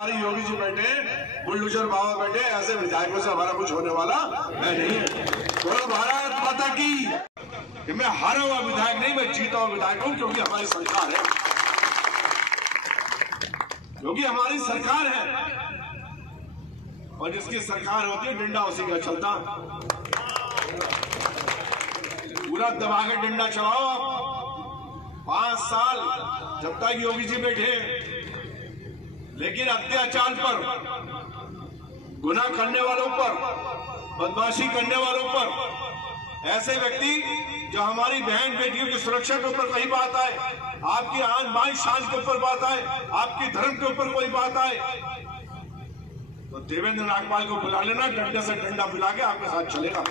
हमारे योगी जी बैठे, बुलडोजर बाबा बैठे, ऐसे विधायकों से हमारा कुछ होने वाला है नहीं। बोलो भारत माता की। कि मैं हारा हुआ विधायक नहीं, मैं जीता हुआ विधायक हूं, क्योंकि हमारी सरकार है, क्योंकि हमारी सरकार है, और जिसकी सरकार होती है डंडा उसी का चलता। पूरा दबा के डंडा चलाओ आप 5 साल जब तक योगी जी बैठे। लेकिन अत्याचार पर, गुनाह करने वालों पर, बदमाशी करने वालों पर, ऐसे व्यक्ति जो हमारी बहन बेटियों की सुरक्षा के ऊपर कहीं बात आए, आपकी आन बान शान के ऊपर बात आए, आपकी धर्म के ऊपर कोई बात आए, तो देवेंद्र नागपाल को बुला लेना, डंडे से डंडा बुला के आपके साथ चलेगा।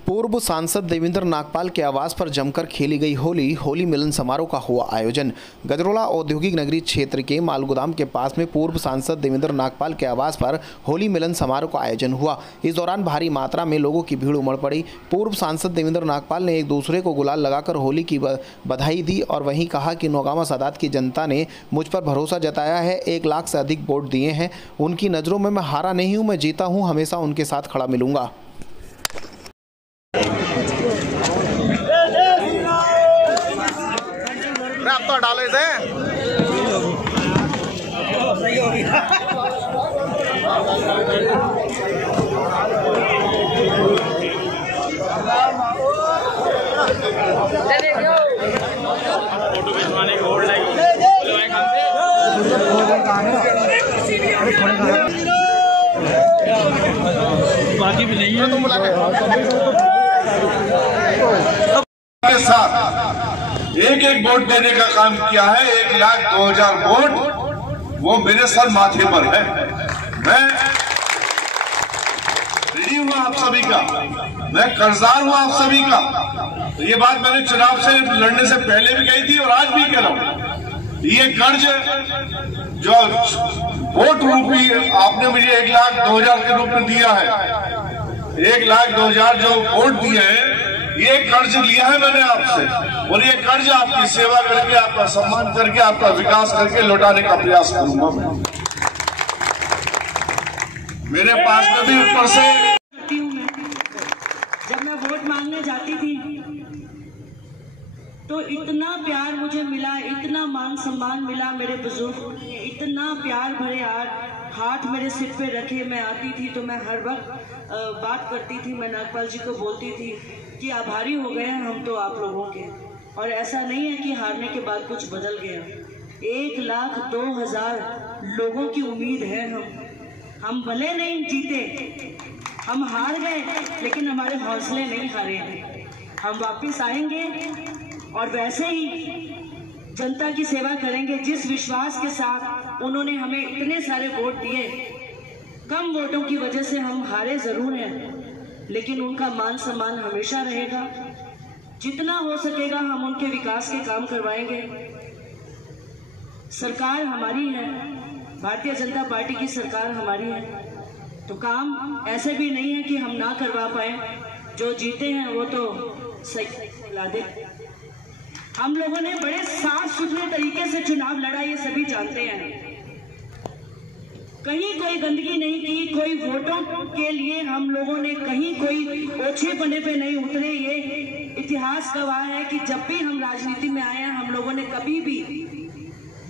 पूर्व सांसद देवेंद्र नागपाल के आवास पर जमकर खेली गई होली मिलन समारोह का हुआ आयोजन। गजरोला औद्योगिक नगरी क्षेत्र के मालगोदाम के पास में पूर्व सांसद देवेंद्र नागपाल के आवास पर होली मिलन समारोह का आयोजन हुआ। इस दौरान भारी मात्रा में लोगों की भीड़ उमड़ पड़ी। पूर्व सांसद देवेंद्र नागपाल ने एक दूसरे को गुलाल लगाकर होली की बधाई दी और वहीं कहा कि नौगामा सादात की जनता ने मुझ पर भरोसा जताया है, 1 लाख से अधिक वोट दिए हैं। उनकी नज़रों में मैं हारा नहीं हूँ, मैं जीता हूँ, हमेशा उनके साथ खड़ा मिलूंगा। आप तो डाले थे फोटो खिंचवाने को होल्ड लाइक बाकी भी नहीं है। तुम के साथ एक वोट देने का काम किया है। 1,02,000 वोट वो मेरे सर माथे पर है। मैं ऋणी हुआ आप सभी का, मैं कर्जदार हुआ आप सभी का। तो ये बात मैंने चुनाव से लड़ने से पहले भी कही थी और आज भी कह रहा हूं। ये कर्ज जो वोट रूपी आपने मुझे 1,02,000 के रूप में दिया है, 1,02,000 जो वोट दिए हैं, ये कर्ज लिया है मैंने आपसे, और ये कर्ज आपकी सेवा करके, आपका सम्मान करके, आपका विकास करके लौटाने का प्रयास करूंगा। मेरे पास में भी ऊपर से जब मैं वोट मांगने जाती थी तो इतना प्यार मुझे मिला, इतना मान सम्मान मिला। मेरे बुजुर्गों ने इतना प्यार भरे हाथ मेरे सिर पे रखे। मैं आती थी तो मैं हर वक्त बात करती थी, मैं नागपाल जी को बोलती थी कि आभारी हो गए हैं हम तो आप लोगों के। और ऐसा नहीं है कि हारने के बाद कुछ बदल गया। 1,02,000 लोगों की उम्मीद है। हम भले नहीं जीते, हम हार गए, लेकिन हमारे हौसले नहीं हारे हैं। हम वापस आएंगे और वैसे ही जनता की सेवा करेंगे जिस विश्वास के साथ उन्होंने हमें इतने सारे वोट दिए। कम वोटों की वजह से हम हारे जरूर हैं, लेकिन उनका मान सम्मान हमेशा रहेगा। जितना हो सकेगा हम उनके विकास के काम करवाएंगे। सरकार हमारी है, भारतीय जनता पार्टी की सरकार हमारी है, तो काम ऐसे भी नहीं है कि हम ना करवा पाए। जो जीते हैं वो तो सही ला दे। हम लोगों ने बड़े साफ सुथरे तरीके से चुनाव लड़ा, ये सभी जानते हैं। कहीं कोई गंदगी नहीं की, कोई वोटों के लिए हम लोगों ने कहीं कोई ओछे पने पे नहीं उतरे। ये इतिहास गवाह है कि जब भी हम राजनीति में आए हैं हम लोगों ने कभी भी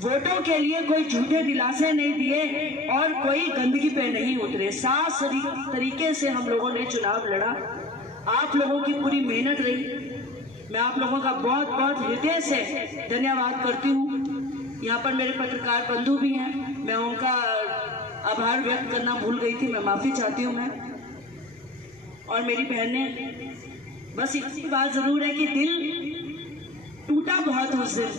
वोटों के लिए कोई झूठे दिलासे नहीं दिए और कोई गंदगी पे नहीं उतरे। साफ तरीके से हम लोगों ने चुनाव लड़ा। आप लोगों की पूरी मेहनत रही। मैं आप लोगों का बहुत बहुत हृदय से धन्यवाद करती हूँ। यहाँ पर मेरे पत्रकार बंधु भी हैं, मैं उनका आभार व्यक्त करना भूल गई थी, मैं माफी चाहती हूँ। मैं और मेरी बहनें, बस इतनी बात जरूर है कि दिल टूटा बहुत उस दिन।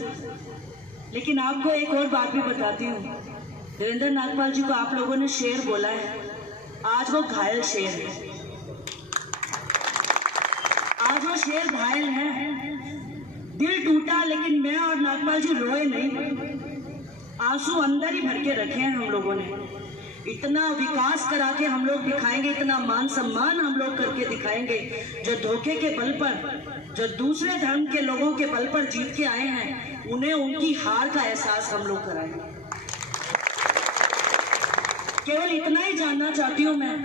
लेकिन आपको एक और बात भी बताती हूँ। देवेंद्र नागपाल जी को आप लोगों ने शेर बोला है, आज वो घायल शेर है। आज वो शेर घायल है। दिल टूटा, लेकिन मैं और नागपाल जी रोए नहीं। आंसू अंदर ही भर के रखे हैं हम लोगों ने। इतना विकास करा के हम लोग दिखाएंगे, इतना मान सम्मान हम लोग करके दिखाएंगे। जो धोखे के बल पर, जो दूसरे धर्म के लोगों के बल पर जीत के आए हैं, उन्हें उनकी हार का एहसास हम लोग कराएंगे। केवल इतना ही जानना चाहती हूँ मैं,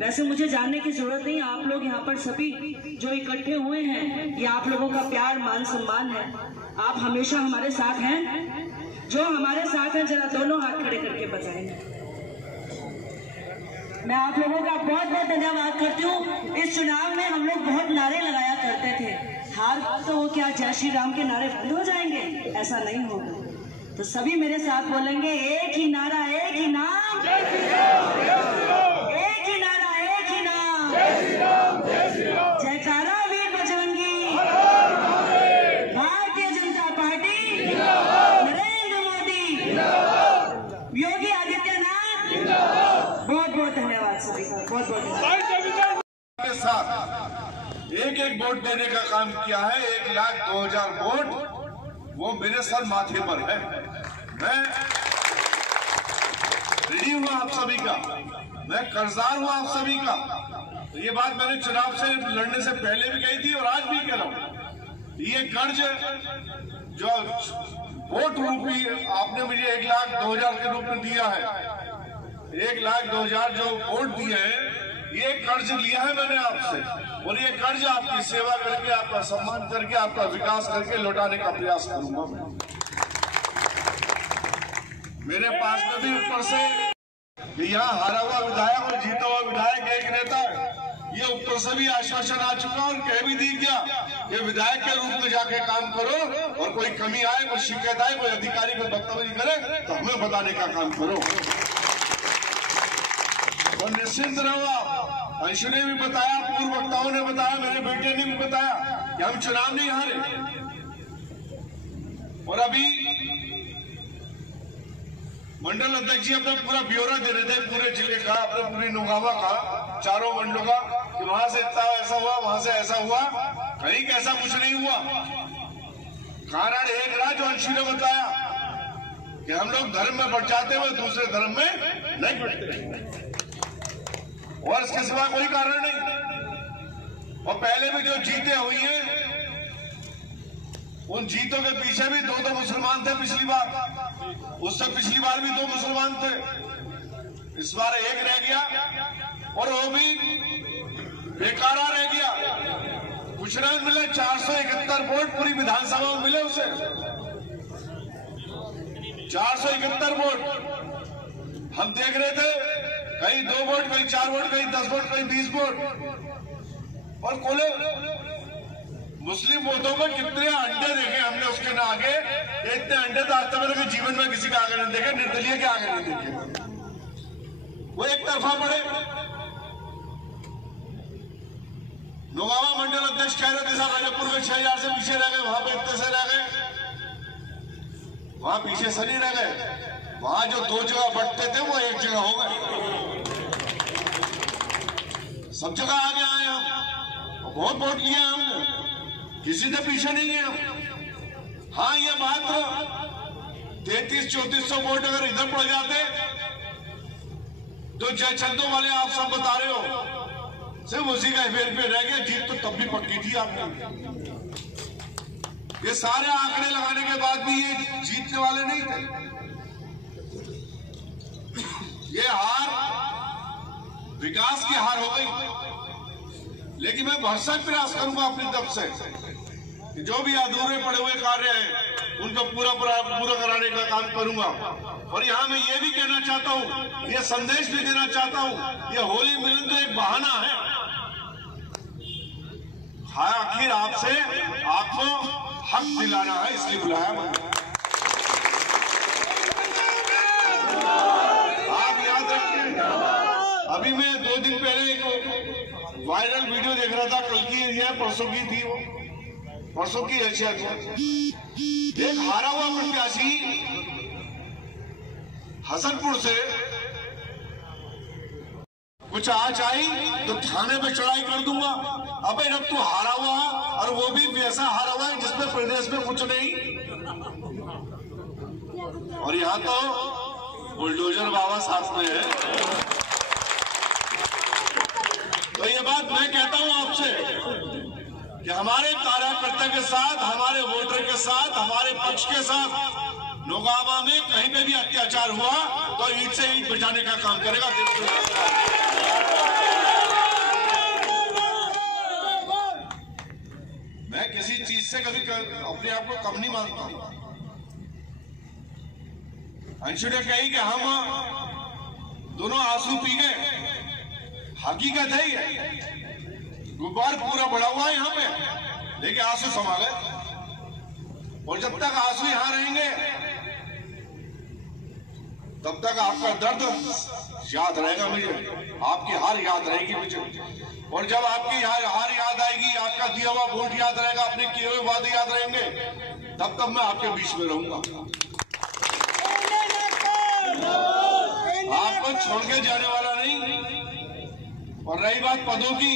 वैसे मुझे जानने की जरूरत नहीं। आप लोग यहाँ पर सभी जो इकट्ठे हुए हैं, ये आप लोगों का प्यार मान सम्मान है। आप हमेशा हमारे साथ हैं। जो हमारे साथ हैं जरा दोनों हाथ खड़े करके बताएं। मैं आप लोगों का बहुत बहुत धन्यवाद करती हूँ। इस चुनाव में हम लोग बहुत नारे लगाया करते थे, हार तो वो क्या जय श्री राम के नारे बंद हो जाएंगे? ऐसा नहीं होगा। तो सभी मेरे साथ बोलेंगे, एक ही नारा, एक ही नाम, एक ही नारा, एक ही नाम, जयकारा वीर बजरंगी, भारतीय जनता पार्टी, नरेंद्र मोदी, योगी आदित्यनाथ। बहुत बहुत धन्यवाद सभी का, बहुत बहुत धन्यवाद। के साथ एक एक वोट देने का काम किया है। 1,02,000 वोट वो मेरे सर माथे पर है। मैं ऋणी हुआ आप सभी का, मैं कर्जदार हुआ आप सभी का। तो ये बात मैंने चुनाव से लड़ने से पहले भी कही थी और आज भी कह रहा हूं। ये कर्ज जो वोट रूपी आपने मुझे 1,02,000 के रूप में दिया है, 1,02,000 जो वोट दिए हैं, ये कर्ज लिया है मैंने आपसे, और ये कर्ज आपकी सेवा करके, आपका सम्मान करके, आपका विकास करके लौटाने का प्रयास करूंगा। मेरे पास में भी ऊपर से कि यहाँ हारा हुआ विधायक और जीता हुआ विधायक एक नेता है, ये ऊपर से भी आश्वासन आ चुका और कह भी दी गया कि विधायक के रूप में जाके काम करो, और कोई कमी आए, कोई शिकायत आए, कोई अधिकारी को बदतमीजी करे तो हमें बताने का काम करो। और निश्चिंत रहो आप। अंशु ने भी बताया, पूर्व वक्ताओं ने बताया, मेरे बेटे ने भी बताया कि हम चुनाव नहीं हारे। और अभी मंडल अध्यक्ष जी अपना पूरा ब्यौरा दे रहे थे, पूरे जिले का, अपने पूरी नौगावा का, चारों मंडलों का, कि वहां से इतना ऐसा हुआ, वहां से ऐसा हुआ। कहीं कैसा कुछ नहीं हुआ। कारण एक रहा जो अंशु ने बताया कि हम लोग धर्म में बढ़ जाते हुए दूसरे धर्म में नहीं बढ़ते, और इसके सिवा कोई कारण नहीं। और पहले भी जो जीतें हुई हैं, उन जीतों के पीछे भी दो मुसलमान थे पिछली बार, उससे पिछली बार भी 2 मुसलमान थे, इस बार 1 रह गया, और वो भी बेकारा रह गया। कुछ नहीं मिले, 471 वोट पूरी विधानसभा में मिले उसे, 471 वोट। हम देख रहे थे, कहीं 2 वोट, कहीं 4 वोट, कहीं 10 वोट, कहीं 20 वोट। और कोले मुस्लिम वोटों में कितने अंडे देखे हमने उसके ना आगे, इतने अंडे तो आज तक मैंने जीवन में किसी के आगे नहीं देखे, निर्दलीय के आगे नहीं देखे। वो एक तरफा पड़े। नौगावा मंडल अध्यक्ष कह रहे थे साहब राजपुर में 6,000 से पीछे रह गए, वहां पे इतने से रह गए, वहां पीछे से नहीं रह गए। वहां जो 2 जगह बंटते थे वो 1 जगह हो गए। सब जगह आगे आए हम, बहुत वोट लिए हमने, किसी से पीछे नहीं है हम। हाँ, ये मात्र 3300-3400 वोट अगर इधर पड़ जाते तो जयचंदों वाले आप सब बता रहे हो, सिर्फ उसी का फेर पे रह गया। जीत तो तब भी पक्की थी आपने। ये सारे आंकड़े लगाने के बाद भी ये जीतने वाले नहीं थे। ये हार विकास की हार हो गई। लेकिन मैं भरसक प्रयास करूंगा अपनी तरफ से कि जो भी अधूरे पड़े हुए कार्य हैं उनको पूरा कराने का काम करूंगा। और यहां मैं ये भी कहना चाहता हूं, ये संदेश भी देना चाहता हूं, ये होली मिलन तो एक बहाना है। हाँ, आखिर आपसे आपको हक दिलाना है, इसलिए बुलाया मैंने। आप याद रखिए, अभी मैं 2 दिन पहले एक वायरल वीडियो देख रहा था, कल की है परसों की थी, वो परसों की है शायद। एक हारा हुआ प्रत्याशी हसनपुर से कुछ आज आई तो थाने पे चढ़ाई कर दूंगा। अबे जब तू हारा हुआ, और वो भी वैसा हारा हुआ है जिसमें प्रदेश में कुछ नहीं, और यहाँ तो बुलडोजर बाबा साथ में है। तो ये बात मैं कहता हूं आपसे कि हमारे कार्यकर्ता के साथ, हमारे वोटर के साथ, हमारे पक्ष के साथ नौगावा में कहीं पे भी अत्याचार हुआ तो ईंट से ईंट बचाने का काम करेगा। मैं किसी चीज से कभी अपने आप को कम नहीं मानता हूं। अंशु ने कही कि हम दोनों आंसू पी गए, हकीकत है ये। गुब्बार पूरा बढ़ा हुआ है यहाँ पे, लेकिन आंसू समा गए। और जब तक आंसू यहाँ रहेंगे तब तक आपका दर्द याद रहेगा मुझे, आपकी हार याद रहेगी मुझे। और जब आपकी हार याद आएगी, आपका दिया हुआ वोट याद रहेगा, अपने किए हुए वादे याद रहेंगे, तब मैं आपके बीच में रहूंगा। आपको छोड़ के जाने वाला नहीं। और रही बात पदों की,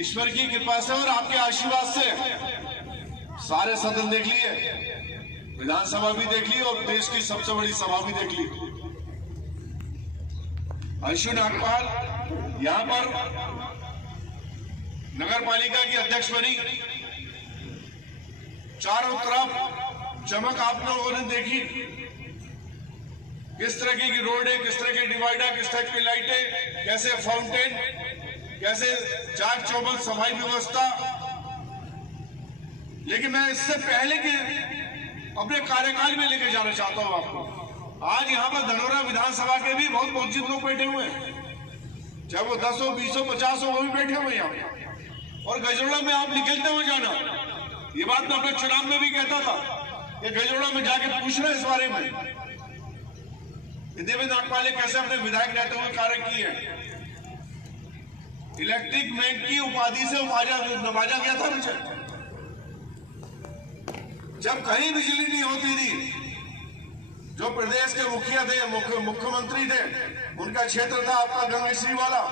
ईश्वर की कृपा से और आपके आशीर्वाद से सारे सदन देख लिए, विधानसभा भी देख ली और देश की सबसे बड़ी सभा भी देख ली। अंशु नागपाल यहां पर नगर पालिका की अध्यक्ष बनी, चारों तरफ चमक आप लोगों ने देखी। किस तरह की रोड है, किस तरह के डिवाइडर, किस तरह की लाइटें, कैसे फाउंटेन, कैसे चाक चौबंद सफाई व्यवस्था। लेकिन मैं इससे पहले कि अपने कार्यकाल में लेके जाना चाहता हूं आपको। आज यहाँ पर धनोरा विधानसभा के भी बहुत वंचित लोग बैठे हुए हैं, चाहे वो 10 हो, 20 हो, 50 हो, वो भी बैठे हुए यहाँ पे। और गजरोड़ा में आप निकलते हुए जाना, ये बात मैं अपने चुनाव में भी कहता था कि गजरोड़ा में जाके पूछना इस बारे में, देवेंद्र नागपाल ने कैसे अपने विधायक रहते हुए कार्य किए हैं। इलेक्ट्रिक मैन की उपाधि से नवाजा गया था मुझे। जब कहीं बिजली नहीं होती थी, जो प्रदेश के मुखिया थे, मुख्यमंत्री थे, उनका क्षेत्र था आपका गंगश्री वाला,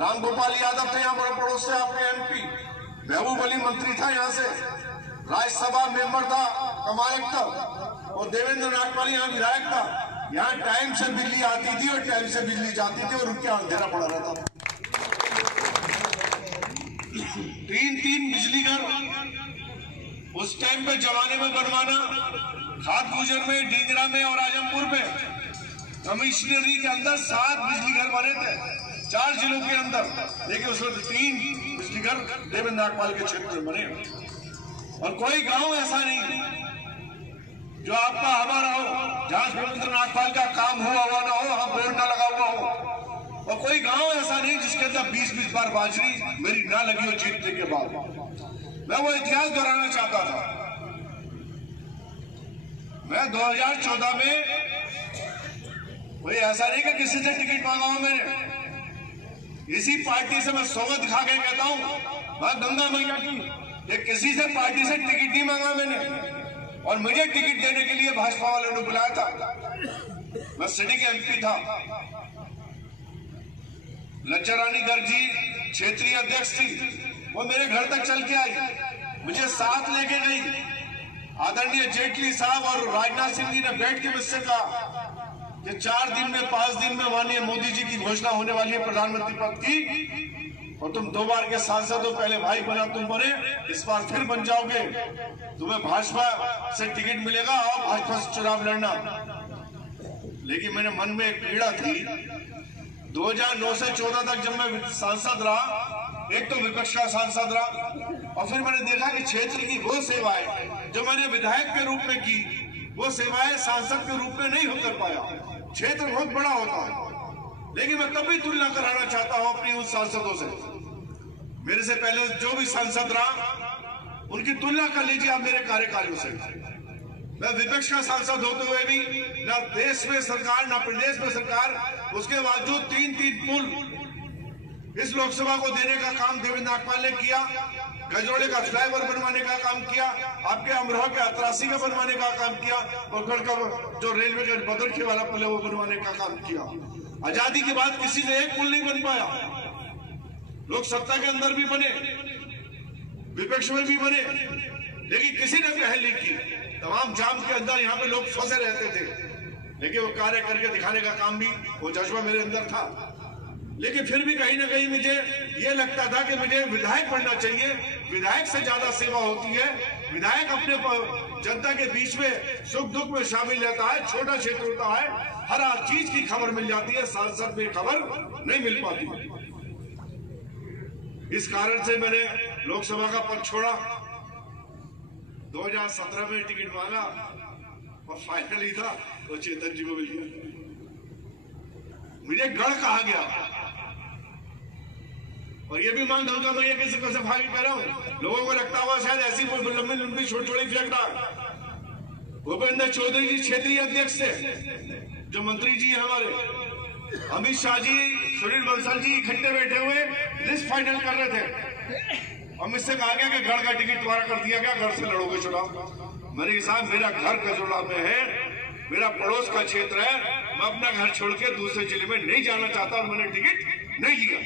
राम गोपाल यादव थे यहाँ बड़े पड़ोस से आपके एमपी, महबूब अली मंत्री था यहाँ से, राज्यसभा मेंबर था कमालेक्टर, और देवेंद्र नागपाल यहाँ विधायक था। यहाँ टाइम से बिजली आती थी और टाइम से बिजली जाती थी और उनके अंधेरा पड़ा रहता था। 3 बिजली घर उस टाइम पे जमाने में बनवाना, खादगुजर में, डींगरा में और आजमपुर में कमिश्नरी के अंदर 7 बिजली घर बने थे 4 जिलों के अंदर। लेकिन उसमें 3 बिजली घर देवेंद्र नागपाल के क्षेत्र में बने। और कोई गांव ऐसा नहीं जो आपका हमारा हो जहां देवेंद्र नागपाल का काम हुआ ना हो, वहां बोर्ड ना लगा हुआ हो। और कोई गांव ऐसा नहीं जिसके अंदर 20 बार बाजरी मेरी ना लगी हो जीतने के बाद। मैं वो इतिहास दोहराना चाहता था। मैं 2014 में कोई ऐसा नहीं कि किसी से टिकट मांगा हूं, मैंने इसी पार्टी से मैं सौगंध खा के कहता हूं, मैं गंगा मैया की, ये किसी से पार्टी से टिकट नहीं मांगा मैंने। और मुझे टिकट देने के लिए भाजपा वालों ने बुलाया था, मैं सिटी के एमपी था। लज्जा रानी गर्ग जी क्षेत्रीय अध्यक्ष थी, वो मेरे घर तक चल के आई, मुझे साथ लेके गई। आदरणीय जेटली साहब और राजनाथ सिंह जी ने बैठ के मुझसे कहा कि 4 दिन में 5 दिन में माननीय मोदी जी की घोषणा होने वाली है प्रधानमंत्री पद की, और तुम 2 बार के सांसद हो, पहले भाई बना तुम बने, इस बार फिर बन जाओगे, तुम्हें भाजपा से टिकट मिलेगा और भाजपा से चुनाव लड़ना। लेकिन मेरे मन में एक पीड़ा थी। 2009 से 14 तक जब मैं सांसद रहा, एक तो विपक्ष का सांसद रहा, और फिर मैंने देखा कि क्षेत्र की वो सेवाएं जो मैंने विधायक के रूप में की, वो सेवाएं सांसद के रूप में नहीं होकर पाया। क्षेत्र बहुत बड़ा होता है, लेकिन मैं तभी तुलना कराना चाहता हूं अपनी उन सांसदों से। मेरे से पहले जो भी सांसद रहा, उनकी तुलना कर लीजिए आप मेरे कार्यकाल से। मैं विपक्ष का सांसद होते हुए भी ना देश में सरकार, ना प्रदेश में सरकार, उसके बावजूद 3 पुल इस लोकसभा को देने का काम देवेंद्र नागपाल ने किया। गजरोड़े का फ्लाईओवर बनवाने का काम किया, आपके अमरोहा के 83 का बनवाने का काम किया, और गढ़ का जो रेलवे का बदरखे वाला पुल है वो बनवाने का काम किया। आजादी के बाद किसी से एक पुल नहीं बन पाया। लोग सत्ता के अंदर भी बने, विपक्ष में भी बने, लेकिन किसी ने पहल नहीं की। तमाम जाम के अंदर यहाँ पे लोग फंसे रहते थे, लेकिन वो कार्य करके दिखाने का काम भी, वो जज्बा मेरे अंदर था। लेकिन फिर भी कहीं ना कहीं मुझे ये लगता था कि मुझे विधायक बनना चाहिए। विधायक से ज्यादा सेवा होती है। विधायक अपने जनता के बीच में सुख दुख में शामिल रहता है, छोटा क्षेत्र होता है, हर चीज की खबर मिल जाती है, सांसद में खबर नहीं मिल पाती। इस कारण से मैंने लोकसभा का पद छोड़ा, 2017 में टिकट मांगा और फाइनली था वो चेतन जी को मिल गया। मुझे गढ़ कहा गया और ये भी मान दूंगा मैं ये किसी को सफाई कर रहा हूं। लोगों को लगता हुआ शायद ऐसी लंबी लंबी छोटी छोटी फेंक रहा। भूपेंद्र चौधरी जी क्षेत्रीय अध्यक्ष थे, जो मंत्री जी है हमारे, अमित शाह जी, सुनील बंसल जी इकट्ठे बैठे हुए लिस्ट फाइनल कर रहे थे और मुझसे कहा गया कि गढ़ का टिकट तुम्हारा कर दिया गया, गढ़ से लड़ोगे चुनाव। मैंने कहा साहब मेरा घर गजोला में है, मेरा पड़ोस का क्षेत्र है, मैं अपना घर छोड़ के दूसरे जिले में नहीं जाना चाहता और मैंने टिकट नहीं लिया।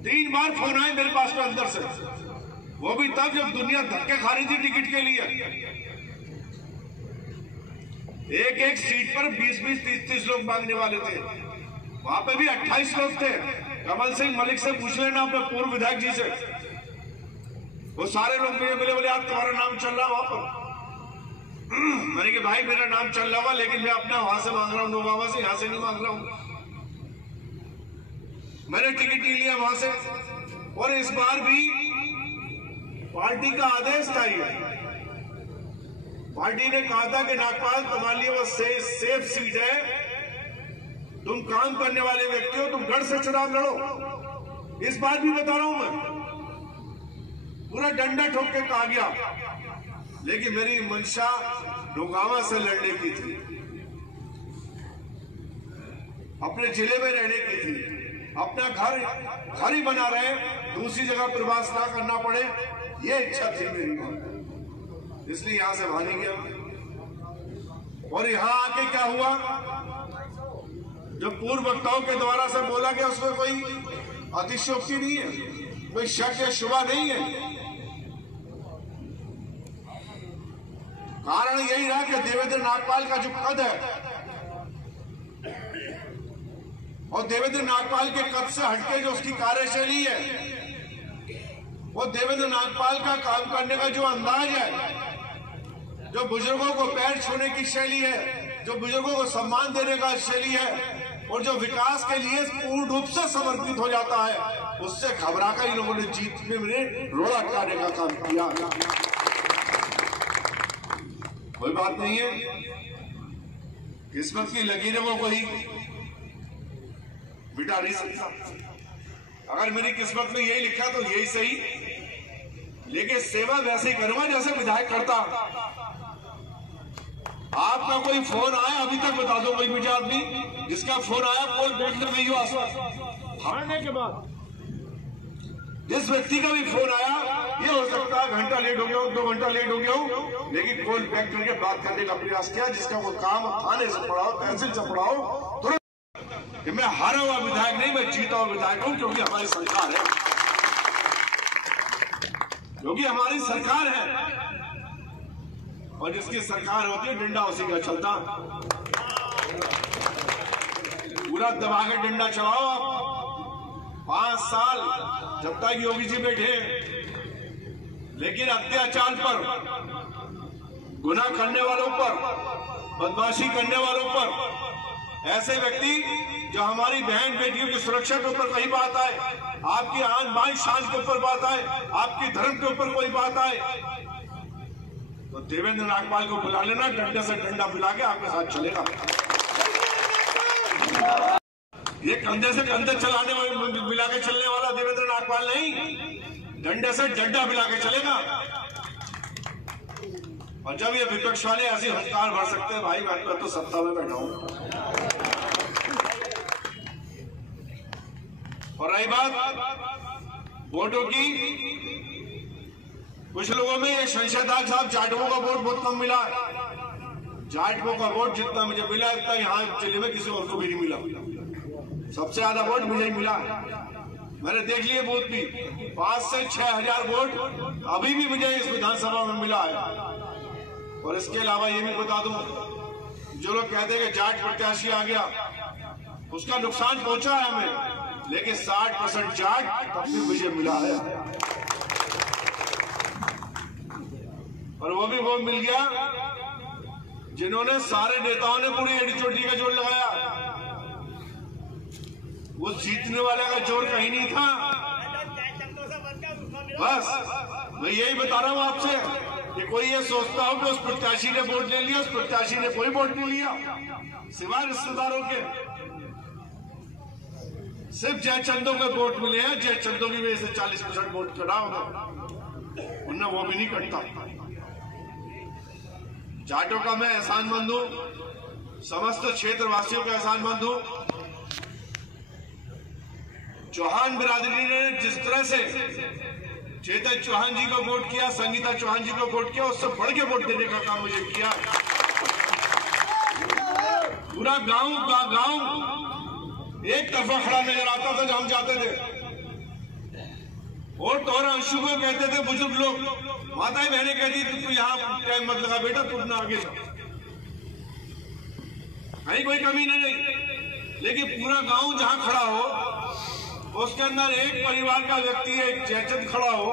3 बार फोन आए मेरे पास में अंदर से, वो भी तब जब दुनिया धक्के खा रही थी टिकट के लिए। एक एक सीट पर 20-20, 30-30 लोग मांगने वाले थे। वहां पे भी 28 लोग थे। कमल सिंह मलिक से पूछ लेना अपने पूर्व विधायक जी से, वो सारे लोग मुझे मिले, बोले आप तुम्हारा नाम चल रहा वहां पर। मैंने कहा भाई मेरा नाम चल रहा हुआ, लेकिन मैं अपना वहां से मांग रहा हूँ, नोवावा से, यहां से नहीं मांग रहा हूं। मैंने टिकट नहीं लिया वहां से। और इस बार भी पार्टी का आदेश था, ये पार्टी ने कहा था कि नागपाल तुम्हारे लिए वो सेफ सीट है, तुम काम करने वाले व्यक्ति हो, तुम गढ़ से चुनाव लड़ो। इस बार भी बता रहा हूं मैं, पूरा डंडा ठोक के कहा गया, लेकिन मेरी मंशा नौगावा से लड़ने की थी, अपने जिले में रहने की थी, अपना घर ही बना रहे, दूसरी जगह प्रवास ना करना पड़े, ये इच्छा थी मेरी। इसलिए यहां से भाने गया। और यहां आके क्या हुआ, जो पूर्व वक्ताओं के द्वारा से बोला गया उसमें कोई अतिशयोक्ति नहीं है, कोई शक या शुबा नहीं है। कारण यही रहा कि देवेंद्र नागपाल का जो कद है और देवेंद्र नागपाल के कद से हटके जो उसकी कार्यशैली है, वो देवेंद्र नागपाल का काम करने का जो अंदाज है, जो बुजुर्गों को पैर छूने की शैली है, जो बुजुर्गों को सम्मान देने का शैली है और जो विकास के लिए पूर्ण रूप से समर्पित हो जाता है, उससे घबराकर इन लोगों ने जीत में मेरे रोड़ा अटकाने का काम किया। कोई बात नहीं है, किस्मत की लकीरों को कोई मिटा नहीं सकता। अगर मेरी किस्मत में यही लिखा तो यही सही, लेकिन सेवा वैसे ही करूंगा जैसे विधायक करता। आपका कोई फोन आया अभी तक बता दो, कोई मुझे आदमी जिसका फोन आया पोल बैठने में हारने के बाद, जिस व्यक्ति का भी फोन आया, ये हो सकता है घंटा लेट हो गया हो, 2 घंटा लेट हो गया हो, लेकिन कॉल बैक करके बात करने का प्रयास किया। जिसका वो काम थाने से पढ़ाओ, तहसील से पढ़ाओ, तुरंत कि मैं हारा हुआ विधायक नहीं, मैं जीता हुआ विधायक हूं, क्योंकि हमारी सरकार है, क्योंकि हमारी सरकार है। और जिसकी सरकार होती है डंडा उसी का चलता। पूरा दबा के डंडा चलाओ आप। 5 साल जब तक योगी जी बैठे, लेकिन अत्याचार पर, गुनाह करने वालों पर, बदमाशी करने वालों पर, ऐसे व्यक्ति जो हमारी बहन बेटियों की सुरक्षा के ऊपर कहीं बात आए, आपकी आन बान शान के ऊपर बात आए, आपकी धर्म के ऊपर कोई बात आए, तो देवेंद्र नागपाल को बुला लेना, डंडे से डंडा मिला के आपके साथ चलेगा। ये कंधे से कंधे चलाने वाले मिला के चलने वाला देवेंद्र नागपाल नहीं, डंडे से डंडा मिला के चलेगा। और जब ये विपक्ष वाले ऐसी हंकार भर सकते हैं, भाई मैं तो सत्ता में बैठा हूं। और रही बात वोटों की, कुछ लोगों में ये संशय था साहब जाटवों का वोट बहुत कम मिला। जाटवों का वोट जितना मुझे मिला उतना यहाँ जिले में किसी और को भी नहीं मिला। सबसे ज्यादा वोट मुझे ही मिला। मैंने देख लिए बूथ भी, 5 से 6 हजार वोट अभी भी मुझे इस विधानसभा में मिला है। और इसके अलावा ये भी बता दूं, जो लोग कहते हैं कि जाट प्रत्याशी आ गया, उसका नुकसान पहुंचा है हमें। लेकिन 60% जाट तब भी मुझे मिला है, और वो भी वो मिल गया जिन्होंने सारे नेताओं ने पूरी एडी चोटी का जोर लगाया। वो जीतने वाले का जोर कहीं नहीं था। बस मैं यही बता रहा हूं आपसे कि कोई ये सोचता हो कि उस प्रत्याशी ने वोट ले लिया, उस प्रत्याशी ने कोई वोट नहीं लिया, सिवाय रिश्तेदारों के। सिर्फ जयचंदों के वोट मिले हैं, जयचंदों की वजह से 40% वोट कटा होगा, वरना वो भी नहीं कटता। जाटों का मैं एहसानमंद हूं, समस्त क्षेत्रवासियों का एहसानमंद हूं। चौहान बिरादरी ने जिस तरह से चेतन चौहान जी को वोट किया, संगीता चौहान जी को वोट किया, उससे बढ़ के वोट देने का काम मुझे किया। पूरा गांव एक तरफा खड़ा नजर आता था जब हम जाते थे। और तोहरा अंशु को कहते थे बुजुर्ग लोग, माताएं बहनें कहती थी तू यहाँ टाइम मत लगा बेटा, तू अपना आगे जा, कहीं कोई कमी नहीं। लेकिन पूरा गांव जहां खड़ा हो, उसके अंदर एक परिवार का व्यक्ति, एक जयचंद खड़ा हो,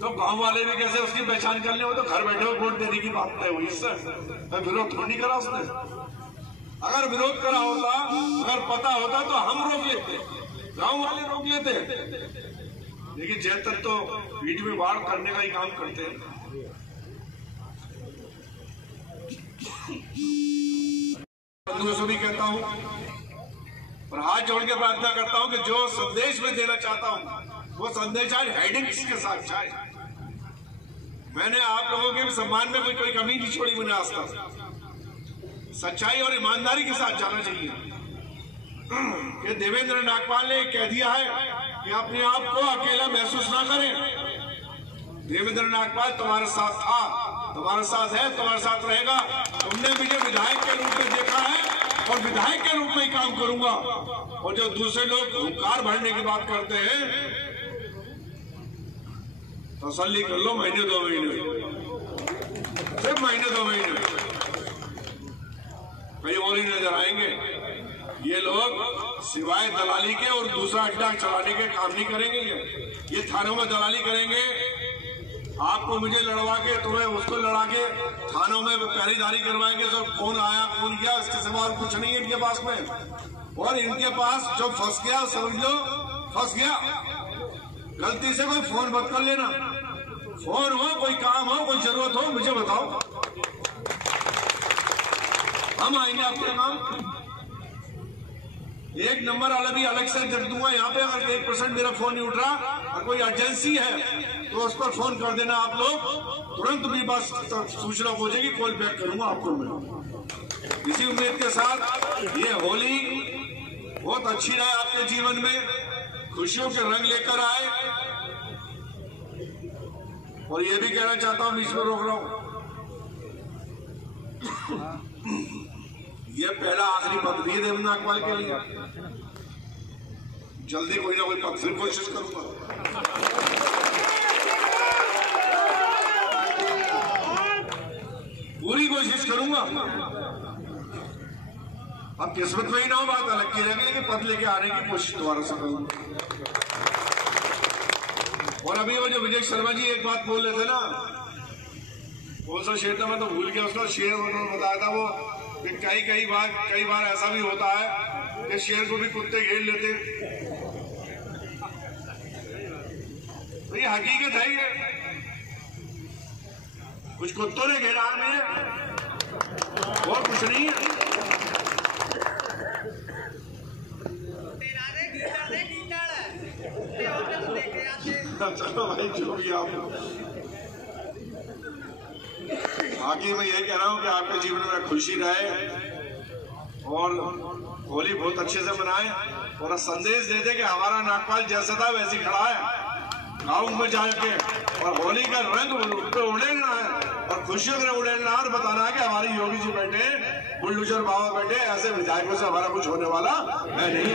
तो गांव वाले भी कैसे उसकी पहचान कर ले? वो तो घर बैठे हुए वोट देने की बात तय हुई। सर विरोध थोड़ी नहीं करा उसने। अगर विरोध करा होता, अगर पता होता तो हम रोक लेते, गांव वाले रोक लेते। लेकिन जयचंद तो पीठ में वार करने का ही काम करते हैं। बंधुओं से भी कहता हूं और हाथ जोड़ के प्रार्थना करता हूं कि जो संदेश मैं देना चाहता हूं वो संदेश आज हेडिंग्स के साथ जाए। मैंने आप लोगों के सम्मान में कोई कमी नहीं छोड़ी मुझे आज तक। सच्चाई और ईमानदारी के साथ जाना चाहिए। कि देवेंद्र नागपाल ने कह दिया है कि अपने आप को अकेला महसूस ना करें। देवेंद्र नागपाल तुम्हारे साथ था, तुम्हारे साथ है, तुम्हारे साथ रहेगा। तुमने मुझे विधायक के रूप में देखा है और विधायक के रूप में ही काम करूंगा। और जो दूसरे लोग हुंकार भरने की बात करते हैं, तसल्ली कर लो, महीने 2 महीने, सिर्फ महीने 2 महीने कहीं और ही नजर आएंगे। ये लोग सिवाय दलाली के और दूसरा अड्डा चलाने के काम नहीं करेंगे। ये थानों में दलाली करेंगे, आपको मुझे लड़वा के, तुम्हें उसको लड़ा के थानों में पहरेदारी करवाएंगे। सब कौन आया कौन गया, इसके सिवा और कुछ नहीं है इनके पास में। और इनके पास जो फंस गया, समझ लो फंस गया। गलती से कोई फोन मत कर लेना। फोन हो, कोई काम हो, कोई जरूरत हो, मुझे बताओ, हम आएंगे आपके काम। 1 नंबर वाला भी अलग से रख दूंगा यहाँ पे। अगर 1% मेरा फोन नहीं उठ रहा और कोई अर्जेंसी है तो उस पर फोन कर देना आप लोग, तुरंत भी बस सूचना पहुंचेगी, कॉल बैक करूंगा आपको मैं। इसी उम्मीद के साथ ये होली बहुत अच्छी रहे आपके जीवन में, खुशियों के रंग लेकर आए। और ये भी कहना चाहता हूं, बीच में रोक रहा हूं, ये पहला आखिरी पद भी है देवेंद्र नागपाल के लिए। जल्दी कोई ना कोई पद फिर कोशिश करूंगा। पूरी कोशिश करूंगा। अब किस्मत में ही ना हो, बात अलग की रहेगी, लेकिन पद लेके आने की कोशिश दोबारा से करूंगा। और अभी वो जो विजय शर्मा जी एक बात बोल रहे थे ना, कौन सा शेर था मैं तो भूल गया उसका शेर, उन्होंने बताया था वो कई बार ऐसा भी होता है कि शेर को भी कुत्ते घेर लेते। तो ये हकीकत है, ये कुछ कुत्तों ने घेरा नहीं है और कुछ नहीं है। चलो भाई जो भी आप, बाकी मैं ये कह रहा हूँ कि आपके जीवन में खुशी रहे और होली बहुत अच्छे से मनाए और संदेश दे दे कि हमारा नागपाल जैसा था वैसे खड़ा है गाँव में जाके, और होली का रंग पे उड़ेलना है और खुशियों से उड़ेलना और बताना है कि हमारे योगी जी बैठे, बुलडोजर बाबा बैठे, ऐसे विधायकों से हमारा कुछ होने वाला है नहीं।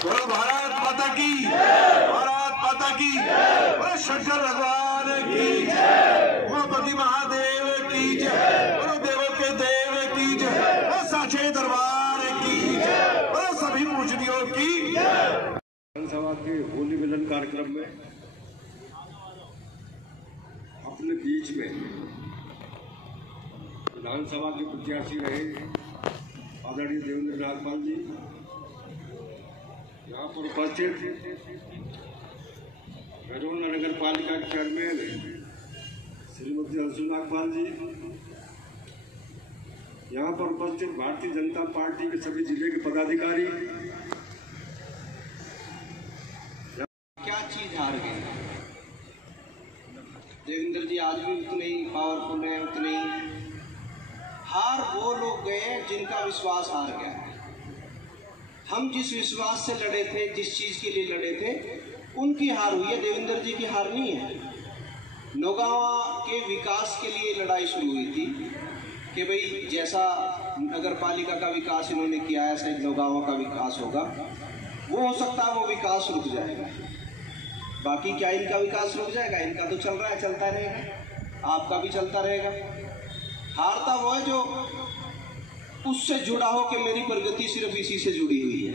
बोलो भारत माता की, भारत माता की, बोलो शंकर भगवान की जय, उमापति महादेव की जय, बोलो देवों के देव की जय, साचे दरबार की जय, बोलो सभी भोजन कार्यक्रम में अपने बीच में विधानसभा के प्रत्याशी रहे आदरणीय देवेंद्र नागपाल जी, यहाँ पर उपस्थित गजरोला नगर पालिका के चेयरमैन श्रीमती अंशु नागपाल जी, यहाँ पर उपस्थित भारतीय जनता पार्टी के सभी जिले के पदाधिकारी। क्या चीज हार गए देवेंद्र जी? आज भी उतने ही पावरफुल हैं, उतने ही हार वो लोग गए हैं जिनका विश्वास हार गया है। हम जिस विश्वास से लड़े थे, जिस चीज के लिए लड़े थे, उनकी हार हुई है, देवेंद्र जी की हार नहीं है। नौगांव के विकास के लिए लड़ाई शुरू हुई थी कि भाई जैसा नगर पालिका का विकास इन्होंने किया है, ऐसा नौगांव का विकास होगा। वो हो सकता है वो विकास रुक जाएगा, बाकी क्या इनका विकास रुक जाएगा? इनका तो चल रहा है, चलता रहेगा, आपका भी चलता रहेगा। हारता वो है जो उससे जुड़ा हो कि मेरी प्रगति सिर्फ इसी से जुड़ी हुई है।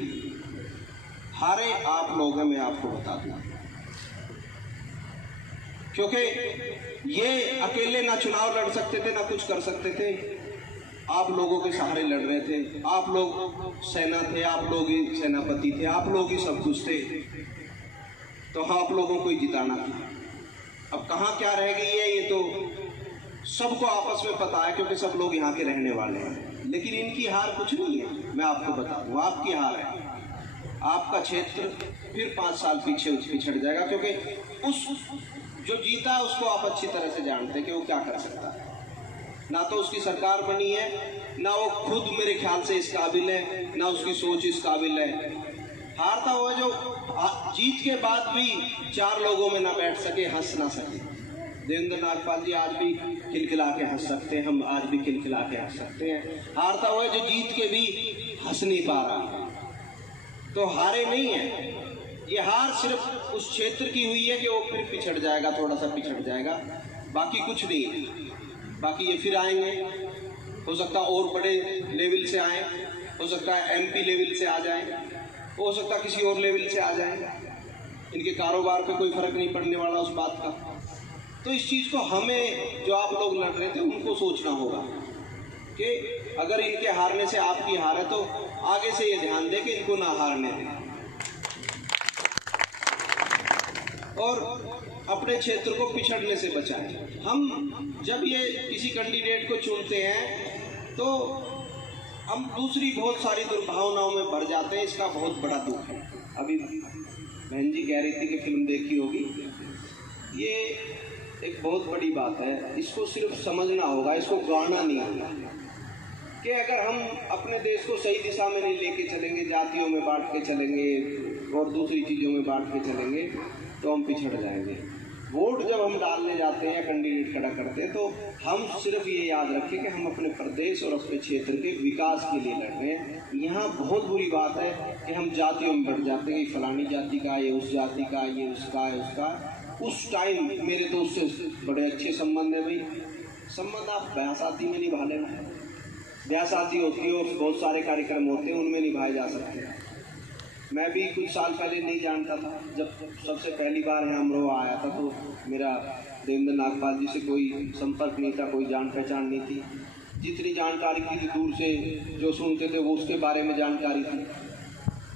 हारे आप लोग हैं, मैं आपको बता दूं, क्योंकि ये अकेले ना चुनाव लड़ सकते थे, ना कुछ कर सकते थे। आप लोगों के सहारे लड़ रहे थे। आप लोग सेना थे, आप लोग ही सेनापति थे, आप लोग ही सब कुछ थे, तो आप लोगों को ही जिताना था। अब कहाँ क्या रह गई है ये तो सबको आपस में पता है, क्योंकि सब लोग यहाँ के रहने वाले हैं। लेकिन इनकी हार कुछ नहीं है, मैं आपको बता दूँ, आपकी हार है। आपका क्षेत्र फिर 5 साल पीछे पिछड़ जाएगा, क्योंकि उस जो जीता है उसको आप अच्छी तरह से जानते हैं कि वो क्या कर सकता है। ना तो उसकी सरकार बनी है, ना वो खुद मेरे ख्याल से इस काबिल है, ना उसकी सोच इस काबिल है। हारता हुआ जो जीत के बाद भी 4 लोगों में ना बैठ सके, हंस ना सके। देवेंद्र नागपाल जी आज भी खिलखिला के हंस सकते हैं, हम आज भी खिलखिला के हंस सकते हैं। हारता हुआ जो जीत के भी हंस नहीं पा रहा, तो हारे नहीं है। ये हार सिर्फ उस क्षेत्र की हुई है कि वो फिर पिछड़ जाएगा, थोड़ा सा पिछड़ जाएगा, बाकी कुछ नहीं। बाकी ये फिर आएंगे, हो सकता है और बड़े लेवल से आए, हो सकता है MP लेवल से आ जाए, हो सकता है किसी और लेवल से आ जाए। इनके कारोबार पे कोई फर्क नहीं पड़ने वाला उस बात का। तो इस चीज़ को हमें, जो आप लोग लड़ रहे थे, उनको सोचना होगा कि अगर इनके हारने से आपकी हार है, तो आगे से ये ध्यान दें कि इनको ना हारने दें और अपने क्षेत्र को पिछड़ने से बचाएं। हम जब ये किसी कैंडिडेट को चुनते हैं तो हम दूसरी बहुत सारी दुर्भावनाओं में भर जाते हैं। इसका बहुत बड़ा दुख है। अभी बहन जी कह रही थी कि फिल्म देखी होगी, ये एक बहुत बड़ी बात है। इसको सिर्फ समझना होगा, इसको गाना नहीं होगा कि अगर हम अपने देश को सही दिशा में नहीं लेके चलेंगे, जातियों में बांट के चलेंगे और दूसरी चीज़ों में बांट के चलेंगे, तो हम पिछड़ जाएंगे। वोट जब हम डालने जाते हैं, कैंडिडेट खड़ा करते हैं, तो हम सिर्फ ये याद रखें कि हम अपने प्रदेश और अपने क्षेत्र के विकास के लिए लड़ रहे हैं। यहाँ बहुत बुरी बात है कि हम जातियों में बढ़ जाते हैं, फलानी जाति का, ये उस जाति का, ये उसका है उसका। उस टाइम मेरे तो उससे बड़े अच्छे संबंध है भाई। संबंध आप ब्याह शादी में निभा लेना, ब्याह शादी होती है और बहुत सारे कार्यक्रम होते हैं, उनमें निभाए जा सकते हैं। मैं भी कुछ साल पहले नहीं जानता था, जब सबसे पहली बार यहाँ अमरोहा आया था, तो मेरा देवेंद्र नागपाल जी से कोई संपर्क नहीं था, कोई जान पहचान नहीं थी। जितनी जानकारी थी दूर से जो सुनते थे वो उसके बारे में जानकारी थी।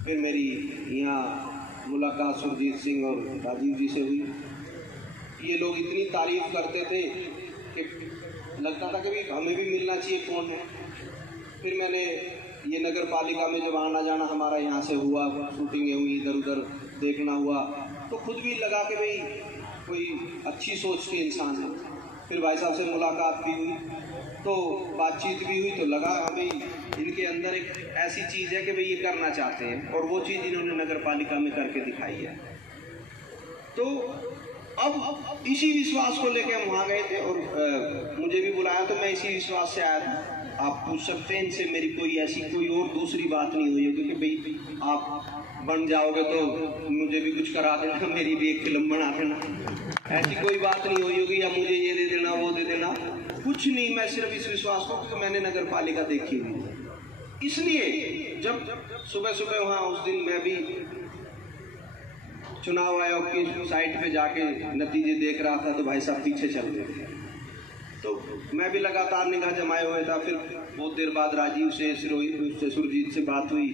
फिर मेरी यहाँ मुलाकात सुरजीत सिंह और राजीव जी से हुई। ये लोग इतनी तारीफ करते थे कि लगता था कि भाई हमें भी मिलना चाहिए, कौन है। फिर मैंने ये नगर पालिका में जब आना जाना हमारा यहाँ से हुआ, शूटिंगें हुई, इधर उधर देखना हुआ, तो खुद भी लगा कि भाई कोई अच्छी सोच के इंसान है। फिर भाई साहब से मुलाकात भी हुई, तो बातचीत भी हुई, तो लगा भाई इनके अंदर एक ऐसी चीज़ है कि भाई ये करना चाहते हैं, और वो चीज़ इन्होंने नगर पालिका में करके दिखाई है। तो अब इसी विश्वास को लेकर हम वहाँ गए थे और मुझे भी बुलाया, तो मैं इसी विश्वास से आया था। आप पूछ सकते हैं इनसे, मेरी कोई ऐसी कोई और दूसरी बात नहीं हुई है, क्योंकि भाई आप बन जाओगे तो मुझे भी कुछ करा देना, मेरी भी एक फिल्म बना देना, ऐसी कोई बात नहीं हुई होगी, या मुझे ये दे देना वो दे देना, कुछ नहीं। मैं सिर्फ इस विश्वास को, क्योंकि मैंने नगर पालिका देखी हुई है, इसलिए जब सुबह सुबह वहाँ उस दिन मैं भी चुनाव आयोग की साइट पे जाके नतीजे देख रहा था तो भाई साहब पीछे चल रहे थे। तो मैं भी लगातार निगाह जमाए हुए था। फिर बहुत देर बाद राजीव से सुरजीत से बात हुई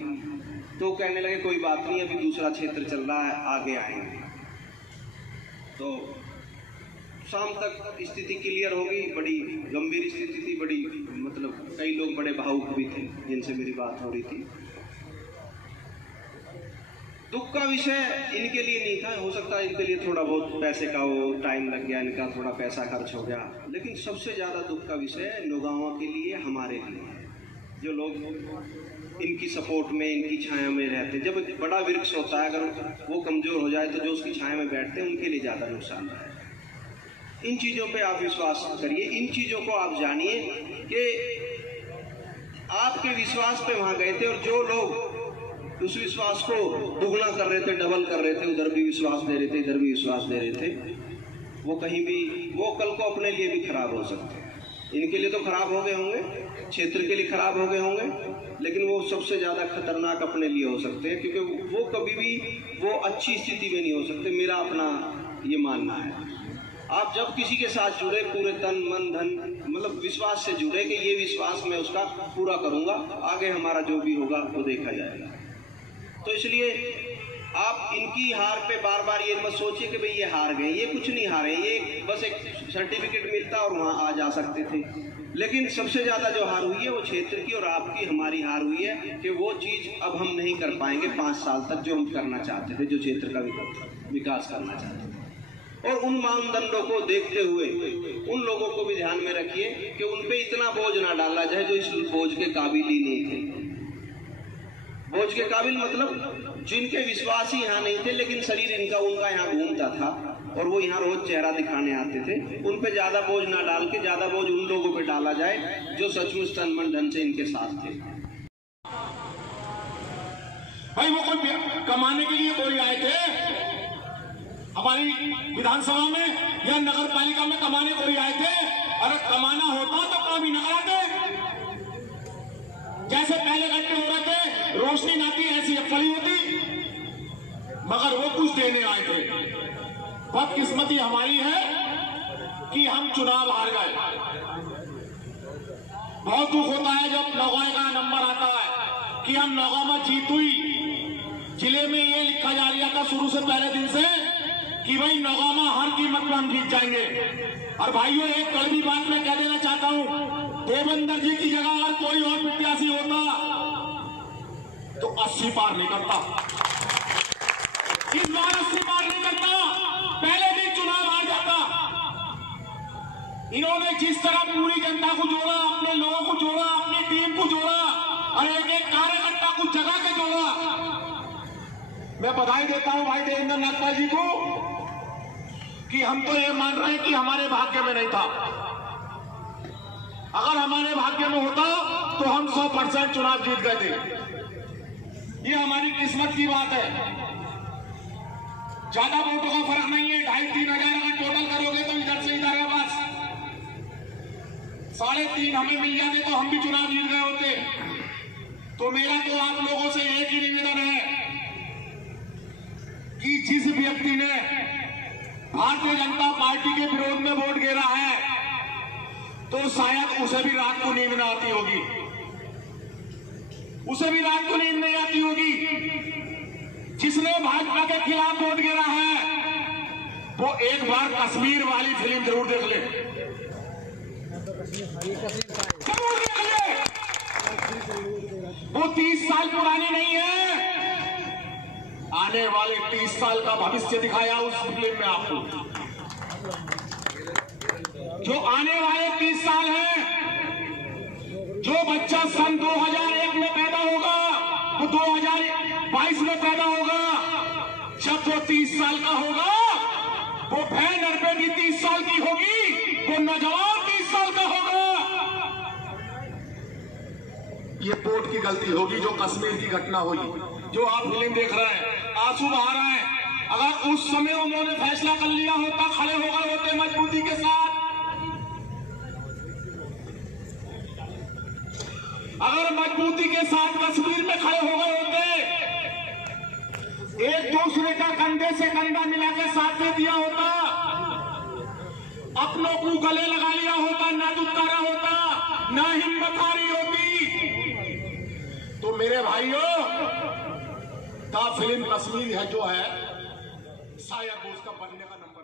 तो कहने लगे कोई बात नहीं, अभी दूसरा क्षेत्र चल रहा है, आगे आएंगे। तो शाम तक स्थिति क्लियर होगी। बड़ी गंभीर स्थिति थी, बड़ी मतलब कई लोग बड़े भावुक भी थे जिनसे मेरी बात हो रही थी। दुख का विषय इनके लिए नहीं था, हो सकता है इनके लिए थोड़ा बहुत पैसे का वो टाइम लग गया, इनका थोड़ा पैसा खर्च हो गया, लेकिन सबसे ज़्यादा दुख का विषय नौगांवा के लिए, हमारे लिए, जो लोग इनकी सपोर्ट में, इनकी छाया में रहते। जब बड़ा वृक्ष होता है अगर वो कमज़ोर हो जाए तो जो उसकी छाया में बैठते हैं उनके लिए ज़्यादा नुकसान है। इन चीज़ों पे आप विश्वास करिए, इन चीज़ों को आप जानिए कि आपके विश्वास पे वहाँ गए थे और जो लोग उस विश्वास को दुगना कर रहे थे, डबल कर रहे थे, उधर भी विश्वास दे रहे थे, इधर भी विश्वास दे रहे थे, वो कहीं भी, वो कल को अपने लिए भी खराब हो सकते हैं। इनके लिए तो खराब हो गए होंगे, क्षेत्र के लिए खराब हो गए होंगे, लेकिन वो सबसे ज़्यादा खतरनाक अपने लिए हो सकते हैं, क्योंकि वो कभी भी वो अच्छी स्थिति में नहीं हो सकते। मेरा अपना ये मानना है। आप जब किसी के साथ जुड़े, पूरे तन मन धन मतलब विश्वास से जुड़े कि ये विश्वास मैं उसका पूरा करूँगा, आगे हमारा जो भी होगा वो देखा जाएगा। तो इसलिए आप इनकी हार पे बार बार ये मत सोचिए कि भाई ये हार गए, ये कुछ नहीं हारे, ये बस एक सर्टिफिकेट मिलता और वहाँ आ जा सकते थे। लेकिन सबसे ज़्यादा जो हार हुई है वो क्षेत्र की और आपकी, हमारी हार हुई है कि वो चीज़ अब हम नहीं कर पाएंगे 5 साल तक जो हम करना चाहते थे, जो क्षेत्र का विकास करना चाहते थे। और उन मानदंडों को देखते हुए उन लोगों को भी ध्यान में रखिए कि उन पे इतना बोझ ना डाला जाए जो इस बोझ के काबिल ही नहीं थे। बोझ के काबिल मतलब जिनके विश्वास ही यहाँ नहीं थे, लेकिन शरीर इनका उनका यहाँ घूमता था और वो यहाँ रोज चेहरा दिखाने आते थे। उन पे ज्यादा बोझ ना डाल के ज्यादा बोझ उन लोगों पे डाला जाए जो सचमुच तन मन धन से इनके साथ थे। भाई वो कोई कमाने के लिए कोई आए थे हमारी विधानसभा में या नगर पालिका में, कमाने कोई आए थे। अरे कमाना होता तो काम ही न कराते। जैसे पहले गड्ढे हो रहे थे, रोशनी नाती ऐसी फली होती, मगर वो कुछ देने आए थे। बदकिस्मती हमारी है कि हम चुनाव हार गए। बहुत दुख होता है जब नौगांव का नंबर आता है कि हम नौगांव में जीत हुई। जिले में ये लिखा जा रहा था शुरू से पहले दिन से कि भाई नौगांव में हर कीमत पर हम जीत जाएंगे। और भाइयों एक कड़वी बात मैं कह देना चाहता हूं, देवेंद्र जी की जगह अगर कोई और प्रत्याशी होता तो 80 पार नहीं करता। इस बार 80 पार नहीं करता, पहले दिन चुनाव हार जाता। इन्होंने जिस तरह पूरी जनता को जोड़ा, अपने लोगों को जोड़ा, अपनी टीम को जोड़ा और एक एक कार्यकर्ता को जगा के जोड़ा। मैं बधाई देता हूं भाई देवेंद्र नागपाल जी को कि हम तो ये मान रहे हैं कि हमारे भाग्य में नहीं था। अगर हमारे भाग्य में होता तो हम 100% चुनाव जीत गए थे। ये हमारी किस्मत की बात है। ज्यादा वोटों का फर्क नहीं है, 2,500-3 हजार अगर टोटल करोगे तो इधर से इधर है बस। 3.5 हमें मिल जाते तो हम भी चुनाव जीत गए होते। तो मेरा तो आप लोगों से एक ही निवेदन है कि जिस व्यक्ति ने भारतीय जनता पार्टी के विरोध में वोट गिरा है तो शायद उसे भी रात को नींद न आती होगी, उसे भी रात को नींद नहीं आती होगी। जिसने भाजपा के खिलाफ वोट गिरा है वो एक बार कश्मीर वाली फिल्म जरूर देख ले, जरूर देख ले। वो 30 साल पुरानी नहीं है, आने वाले 30 साल का भविष्य दिखाया उस फिल्म में आपको। जो आने वाले 30 साल है, जो बच्चा सन 2001 में पैदा होगा वो 2022 में पैदा होगा। जब वो 30 साल का होगा वो बहन और बेटी 30 साल की होगी, वो नौजवान 30 साल का होगा। ये वोट की गलती होगी जो कश्मीर की घटना हुई, जो आप फिल्म देख रहे हैं, आंसू बहा रहे हैं। अगर उस समय उन्होंने फैसला कर लिया होता, खड़े हो गए होते मजबूती के साथ, अगर मजबूती के साथ कश्मीर में खड़े हो गए होते एक दूसरे का कंधे से कंधा मिला के साथ दे दिया होता, अपनों को गले लगा लिया होता, ना दुत्कारा होता, ना हिम्मत हारी होती, तो मेरे भाइयों का फिल्म कश्मीर है जो है शायद उसका बनने का नंबर